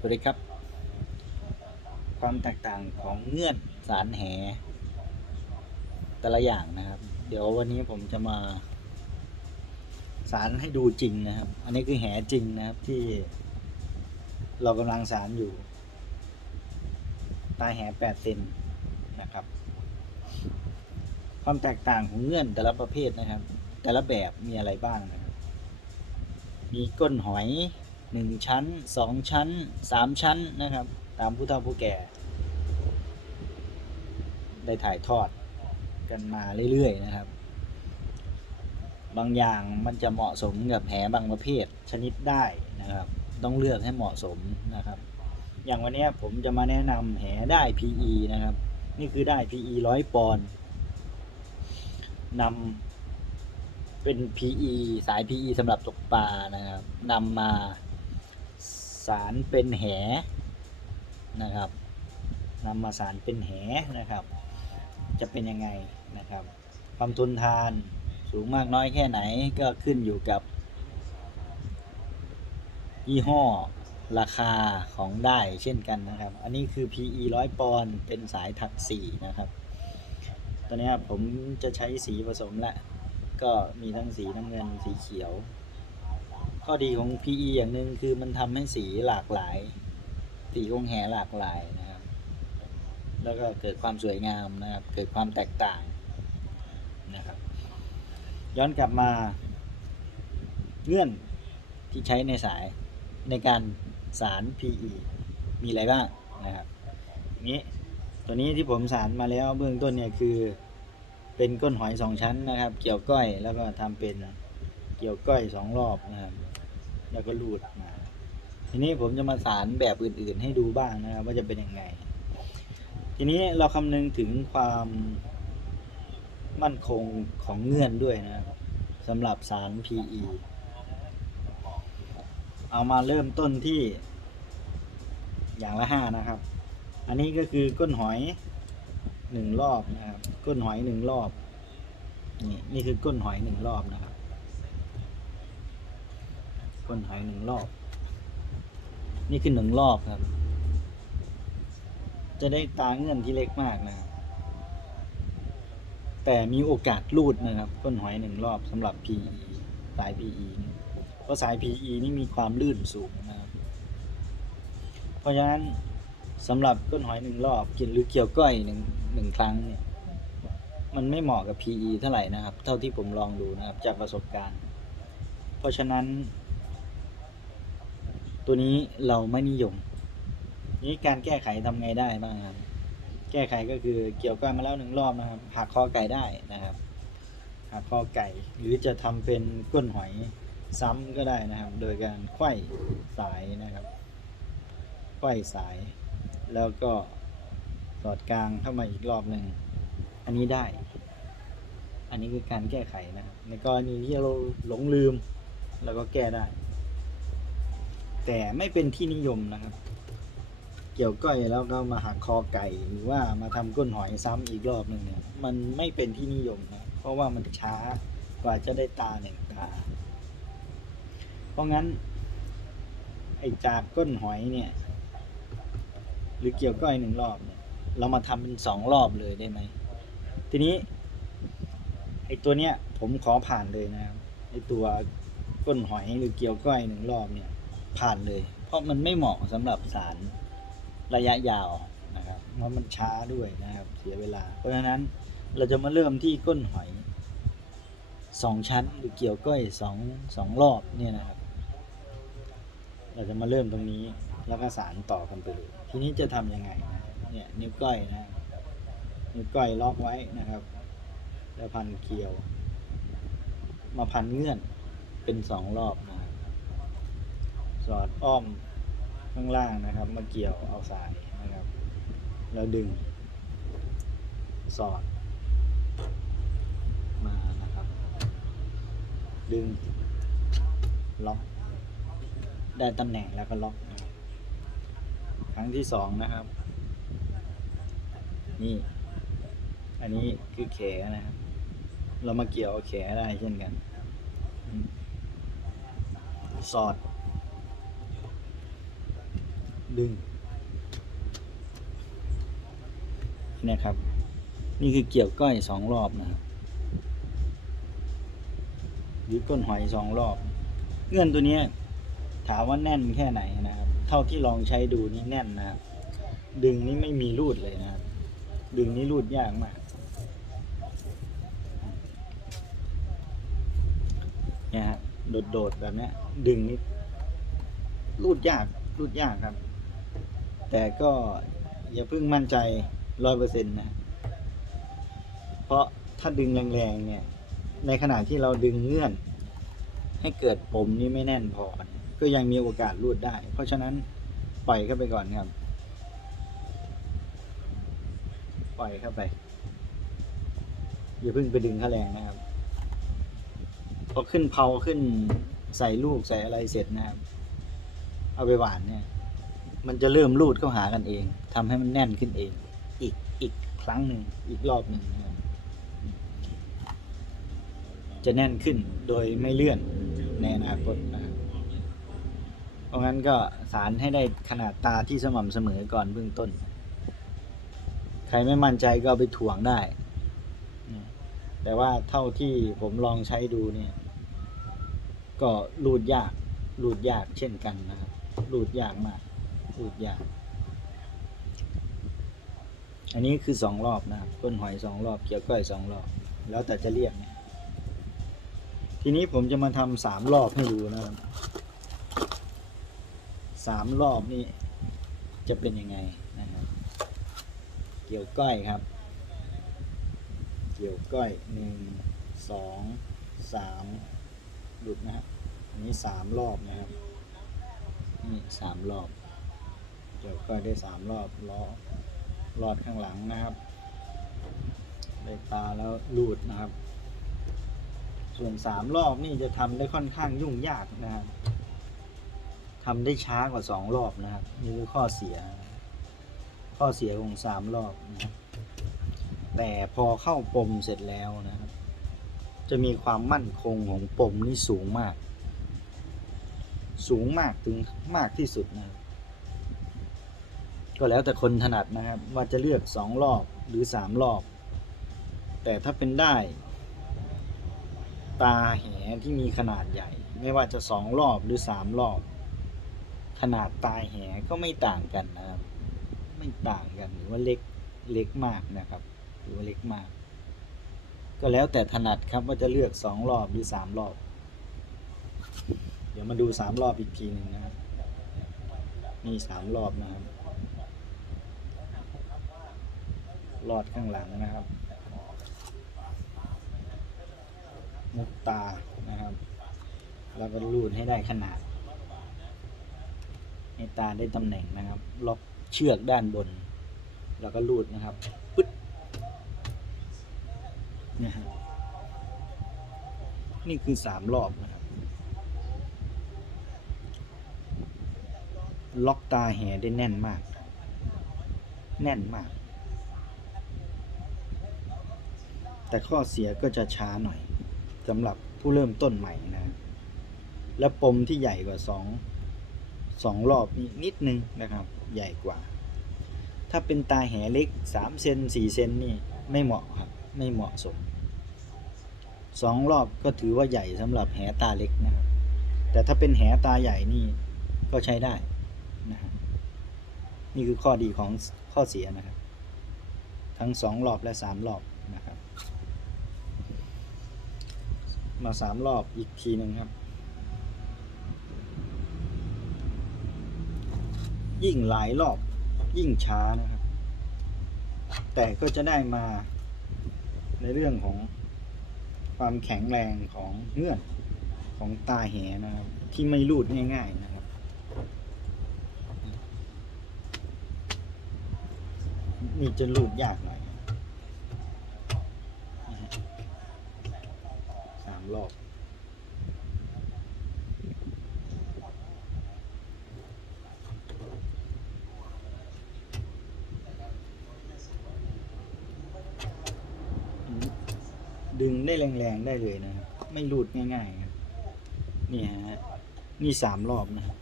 สวัสดีครับ ความแตกต่างของเงื่อนสารแห แต่ละอย่างนะครับ เดี๋ยววันนี้ผมจะมา สารให้ดูจริงนะครับ อันนี้คือแหจริงนะครับที่เรากำลังสารอยู่ ตายแหแปดเซนนะครับ ความแตกต่างของเงื่อนแต่ละประเภทนะครับ แต่ละแบบมีอะไรบ้างนะครับ มีก้นหอย หนึ่งชั้นสองชั้นสามชั้นนะครับ ตามผู้เฒ่าผู้แก่ ได้ถ่ายทอดกันมาเรื่อยๆนะครับ บางอย่างมันจะเหมาะสมกับแหบางประเภทชนิดได้นะครับ ต้องเลือกให้เหมาะสมนะครับ อย่างวันนี้ผมจะมาแนะนำแหได้ PE นะครับ นี่คือได้ PE ร้อยปอนด์นำเป็น PE สาย PE สำหรับตกปลานะครับนำมา สารเป็นแหนะครับนำมาสารเป็นแหนะครับ จะเป็นยังไงนะครับ ความทนทานสูงมากน้อยแค่ไหนก็ขึ้นอยู่กับ ยี่ห้อราคาของได้เช่นกันนะครับ อันนี้คือ PE ร้อยปอนด์เป็นสายถักสีนะครับตอนนี้ผมจะใช้สีผสมและ ก็มีทั้งสีน้ำเงินสีเขียว ข้อดีของ PE อย่างหนึ่งคือมันทำให้สีหลากหลาย สีของแหหลากหลายนะครับ แล้วก็เกิดความสวยงามนะครับ เกิดความแตกต่างนะครับ ย้อนกลับมาเงื่อนที่ใช้ในสายในการสาร PE มีอะไรบ้างนะครับนี้ตัวนี้ที่ผมสารมาแล้วเบื้องต้นเนี่ยคือเป็นก้นหอยสองชั้นนะครับ เกี่ยวก้อยแล้วก็ทำเป็นเกี่ยวก้อยสองรอบนะครับ แล้วก็รูดออกมา ทีนี้ผมจะมาสารแบบอื่นๆ ให้ดูบ้างนะครับว่าจะเป็นยังไง ทีนี้เราคำนึงถึงความมั่นคงของเงื่อนด้วยนะครับสำหรับสาร PE เอามาเริ่มต้นที่อย่างละห้านะครับ อันนี้ก็คือก้นหอยหนึ่งรอบนะครับ ก้นหอยหนึ่งรอบ นี่นี่คือก้นหอยหนึ่งรอบนะครับ ก้นหอยหนึ่งรอบ นี่คือหนึ่งรอบครับ จะได้ตาเงื่อนที่เล็กมากนะ แต่มีโอกาสรูดนะครับก้นหอยหนึ่งรอบสำหรับ PE สาย PE นี่เพราะสาย PE นี่มีความลื่นสูงนะครับ เพราะฉะนั้นสำหรับก้นหอยหนึ่งรอบกินหรือเกี่ยวก้อยหนึ่งหนึ่งครั้งเนี่ยมันไม่เหมาะกับ PE เท่าไหร่นะครับ เท่าที่ผมลองดูนะครับจากประสบการณ์ เพราะฉะนั้น ตัวนี้เราไม่นิยม นี่การแก้ไขทำไงได้บ้างครับ แก้ไขก็คือเกี่ยวก้อยมาแล้วหนึ่งรอบนะครับ หักคอไก่ได้นะครับ หักคอไก่ หรือจะทำเป็นก้นหอยซ้ำก็ได้นะครับ โดยการไขว้สายนะครับ ไขว้สาย แล้วก็สอดกลางเข้ามาอีกรอบหนึ่ง อันนี้ได้ อันนี้คือการแก้ไขนะครับ ในกรณีที่เราหลงลืมเราก็แก้ได้ แต่ไม่เป็นที่นิยมนะครับ เกี่ยวก้อยแล้วก็มาหักคอไก่หรือว่ามาทำก้นหอยซ้ำอีกรอบหนึ่งเนี่ยมันไม่เป็นที่นิยมนะเพราะว่ามันช้ากว่าจะได้ตาหนึ่งตา เพราะงั้น ไอ้จากก้นหอยเนี่ย หรือเกี่ยวก้อยหนึ่งรอบเนี่ย เรามาทำเป็นสองรอบเลยได้ไหมทีนี้ไอ้ตัวเนี้ยผมขอผ่านเลยนะครับไอ้ตัวก้นหอยหรือเกี่ยวก้อยหนึ่งรอบเนี่ย ผ่านเลย เพราะมันไม่เหมาะสำหรับสารระยะยาวนะครับเพราะมันช้าด้วยนะครับ เสียเวลา เพราะฉะนั้นเราจะมาเริ่มที่ก้นหอยสองชั้นหรือเกี่ยวก้อยสองสองรอบเนี่ยนะครับ เราจะมาเริ่มตรงนี้แล้วก็สารต่อกันไปเลยทีนี้จะทำยังไงนะเนี่ยนิ้วก้อยนะนิ้วก้อยล็อกไว้นะครับ แล้วพันเกลียว มาพันเงื่อนเป็นสองรอบ สอดอ้อมข้างล่างนะครับ มาเกี่ยวเอาสายนะครับ แล้วดึง สอด มานะครับ ดึง ล็อก ได้ตำแหน่งแล้วก็ล็อก ครั้งที่สองนะครับ นี่ อันนี้คือแขนะครับ เรามาเกี่ยวเอาแขได้เช่นกัน สอด ดึงนะครับ นี่คือเกี่ยวก้อยสองรอบนะครับหรือก้นหอยสองรอบ เงื่อนตัวนี้ถามว่าแน่นแค่ไหนนะครับ เท่าที่ลองใช้ดูนี่แน่นนะครับดึงนี่ไม่มีรูดเลยนะครับดึงนี่รูดยากมากเนี่ยฮะโดดๆแบบนี้ดึงนี่รูดยากรูดยากครับ แต่ก็อย่าเพิ่งมั่นใจร้อยเปอร์เซ็นต์นะ เพราะถ้าดึงแรงๆเนี่ย ในขณะที่เราดึงเงื่อน ให้เกิดปมนี่ไม่แน่นพอ ก็ยังมีโอกาสรูดได้ เพราะฉะนั้นปล่อยเข้าไปก่อนครับ ปล่อยเข้าไป อย่าเพิ่งไปดึงข้าแรงนะครับ พอขึ้นเผาขึ้นใส่ลูกใส่อะไรเสร็จนะครับ เอาไปหวานเนี่ย มันจะเริ่มรูดเข้าหากันเองทำให้มันแน่นขึ้นเอง อีกอีกครั้งหนึ่งอีกรอบหนึ่งจะแน่นขึ้นโดยไม่เลื่อนในอนาคตนะครับเพราะงั้นก็สารให้ได้ขนาดตาที่สม่ำเสมอก่อนเบื้องต้น ใครไม่มั่นใจก็ไปถ่วงได้ แต่ว่าเท่าที่ผมลองใช้ดูเนี่ย ก็รูดยากรูดยากเช่นกันนะครับรูดยากมาก รูดยาก อันนี้คือสองรอบนะครับก้นหอยสองรอบเกี่ยวก้อยสองรอบ แล้วแต่จะเรียกเนี่ยทีนี้ผมจะมาทำสามรอบให้ดูนะครับสามรอบนี่จะเป็นยังไงนะครับ เกี่ยวก้อยครับ เกี่ยวก้อยหนึ่งสองสามหลุดนะครับอันนี้สามรอบนะครับนี่สามรอบ กี่ยวก้อยได้สามรอบล้อรอดข้างหลังนะครับได้ตาแล้วลูดนะครับ ส่วนสามรอบนี่จะทำได้ค่อนข้างยุ่งยากนะครับทำได้ช้ากว่าสองรอบนะครับนี่คือข้อเสีย ข้อเสียของสามรอบนะครับแต่พอเข้าปมเสร็จแล้วนะครับ จะมีความมั่นคงของปมนี่สูงมาก สูงมากถึงมากที่สุดนะครับ ก็แล้วแต่คนถนัดนะครับ ว่าจะเลือกสองรอบหรือสามรอบ แต่ถ้าเป็นได้ ตาแหที่มีขนาดใหญ่ ไม่ว่าจะสองรอบหรือสามรอบ ขนาดตาแหก็ไม่ต่างกันนะครับ ไม่ต่างกันหรือว่าเล็กเล็กมากนะครับ หรือว่าเล็กมาก ก็แล้วแต่ถนัดครับว่าจะเลือกสองรอบหรือสามรอบ เดี๋ยวมาดูสามรอบอีกทีหนึ่งนะครับนี่สามรอบนะครับ รอดข้างหลังนะครับ มุกตานะครับ แล้วก็รูดให้ได้ขนาด ให้ตาได้ตำแหน่งนะครับ ล็อกเชือกด้านบน แล้วก็รูดนะครับปึ๊ดนะฮะนี่คือสามรอบนะครับ ล็อกตาแหได้แน่นมาก แน่นมาก แต่ข้อเสียก็จะช้าหน่อยสำหรับผู้เริ่มต้นใหม่นะ และปมที่ใหญ่กว่าสองสองรอบนี้นิดนึงนะครับ ใหญ่กว่า ถ้าเป็นตาแหเล็กสามเซนสี่เซนนี่ไม่เหมาะครับไม่เหมาะสมสองรอบก็ถือว่าใหญ่สำหรับแหตาเล็กนะครับแต่ถ้าเป็นแหตาใหญ่นี่ก็ใช้ได้นะครับนี่คือข้อดีของข้อเสียนะครับ ทั้งสองรอบและสามรอบนะครับ มาสามรอบอีกทีหนึ่งครับ ยิ่งหลายรอบยิ่งช้านะครับ แต่ก็จะได้มาในเรื่องของความแข็งแรงของเงื่อนของตาแหนะครับ ที่ไม่รูดง่ายๆนะครับ นี่จะรูดยากหน่อยนะฮะสาม รอบ ดึงได้แรงๆได้เลยนะครับ ไม่รูดง่ายๆครับนี่ฮะ นี่สามรอบนะครับ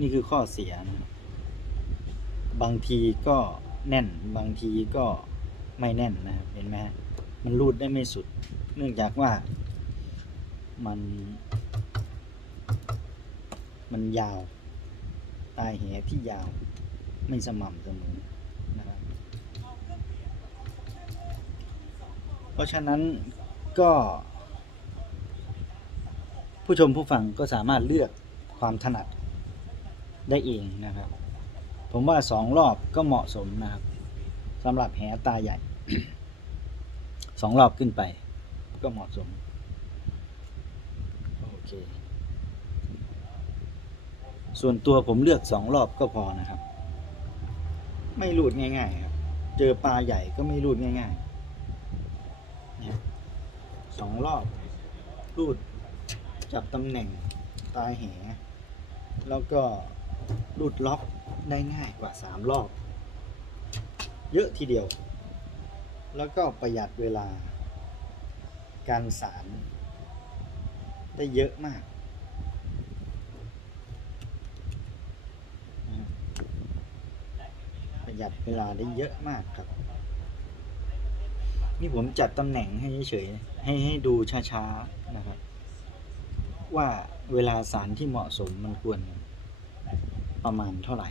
นี่คือข้อเสียนะครับบางทีก็แน่น บางทีก็ไม่แน่นนะครับ เห็นไหมฮะ มันรูดได้ไม่สุด เนื่องจากว่ามัน มันยาว ตายแหที่ยาวไม่สม่ำเสมอนะครับ เพราะฉะนั้นก็ ผู้ชมผู้ฟังก็สามารถเลือกความถนัดได้เองนะครับ ผมว่าสองรอบก็เหมาะสมนะครับสำหรับแหตาใหญ่ สองรอบขึ้นไป ก็เหมาะสม โอเค ส่วนตัวผมเลือกสองรอบก็พอนะครับ ไม่รูดง่าย ๆ ครับ เจอปลาใหญ่ก็ไม่รูดง่ายๆสองรอบ รูดจับตำแหน่งตายแห แล้วก็รูดล็อกได้ง่ายกว่าสามรอบ เยอะทีเดียว แล้วก็ประหยัดเวลา การสารได้เยอะมาก ประหยัดเวลาได้เยอะมากครับ นี่ผมจัดตำแหน่งให้เฉยๆให้ให้ดูช้าๆนะครับ ว่าเวลาสารที่เหมาะสมมันควรประมาณเท่าไหร่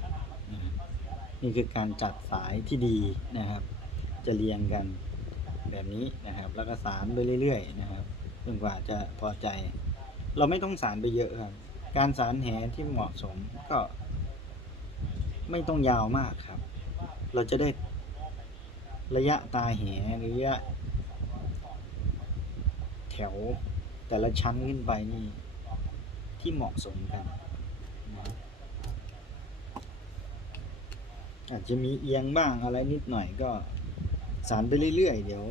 นี่คือการจัดสายที่ดีนะครับ จะเรียงกันแบบนี้นะครับ แล้วก็สารไปเรื่อยๆนะครับจนกว่าจะพอใจ เราไม่ต้องสารไปเยอะครับ การสารแหที่เหมาะสมก็ ไม่ต้องยาวมากครับ เราจะได้ระยะตาแหระยะแถวแต่ละชั้นขึ้นไปนี่ที่เหมาะสมกัน อาจจะมีเอียงบ้างอะไรนิดหน่อยก็ สารไปเรื่อยๆ เดี๋ยว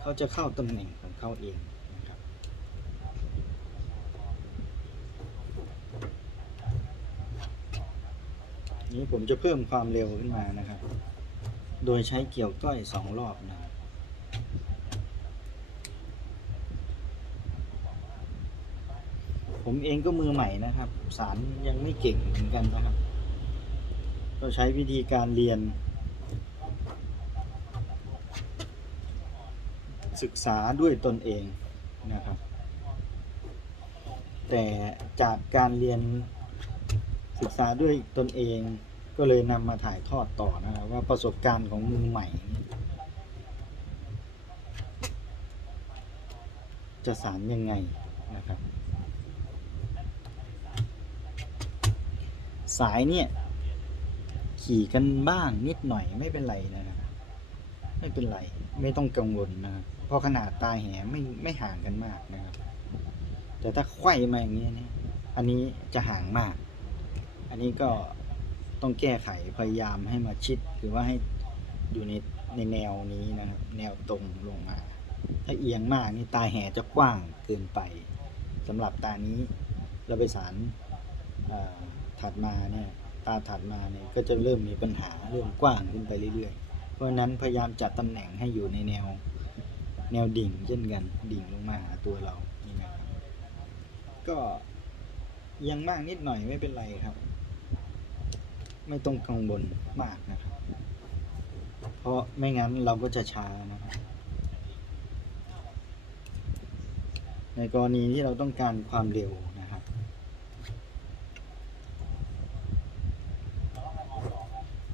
เขาจะเข้าตำแหน่งของเขาเองนะครับนี้ผมจะเพิ่มความเร็วขึ้นมานะครับ โดยใช้เกี่ยวก้อยสองรอบนะครับผมเองก็มือใหม่นะครับ สารยังไม่เก่งเหมือนกันนะครับ ก็ใช้วิธีการเรียน ศึกษาด้วยตนเองนะครับ แต่จากการเรียนศึกษาด้วยตนเองก็เลยนำมาถ่ายทอดต่อนะครับว่าประสบการณ์ของมือใหม่ จะสารยังไงนะครับ สายเนี่ยขี่กันบ้างนิดหน่อยไม่เป็นไรนะครับ ไม่เป็นไร ไม่ต้องกังวลนะครับ ราะขนาดตาแหไม่ไม่ห่างกันมากนะครับ แต่ถ้าไขว้มาอย่างนี้เนี่อันนี้จะห่างมาก อันนี้ก็ต้องแก้ไขพยายามให้มาชิดหรือว่าให้อยู่ในในแนวนี้นะครับ แนวตรงลงมา ถ้าเอียงมากนี่ตาแหจะกว้างเกินไปสำหรับตานี้เราไปสารถัดมาเนี่ยตาถัดมาเนี่ยก็จะเริ่มมีปัญหาเริ่มกว้างขึ้นไปเรื่อยๆ เพราะนั้นพยายามจัดตำแหน่งให้อยู่ในแนว แนวดิ่งเช่นกัน ดิ่งลงมาหาตัวเรานี่นะครับ ก็ยังมากนิดหน่อยไม่เป็นไรครับ ไม่ต้องกังวลมากนะครับ เพราะไม่งั้นเราก็จะช้านะครับในกรณีที่เราต้องการความเร็วนะครับ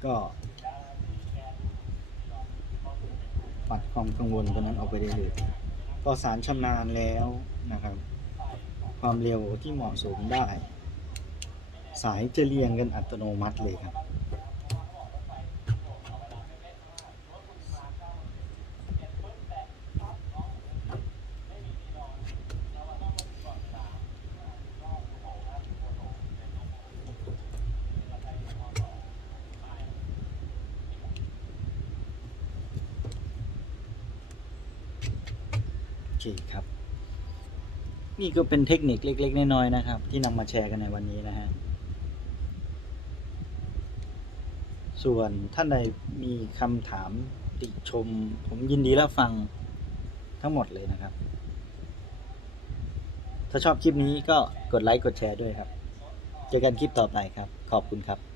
ก็ ปัดความกังวลตัวนั้นออกไปได้เลย ก็สารชำนาญแล้วนะครับ ความเร็วที่เหมาะสมได้ สายจะเรียงกันอัตโนมัติเลยครับ เคครับ นี่ก็เป็นเทคนิคเล็ก ๆ น้อยๆนะครับ ที่นำมาแชร์กันในวันนี้นะฮะส่วนท่านใดมีคำถามติชม ผมยินดีรับฟังทั้งหมดเลยนะครับ ถ้าชอบคลิปนี้ก็กดไลค์กดแชร์ด้วยครับ เจอกันคลิปต่อไปครับ ขอบคุณครับ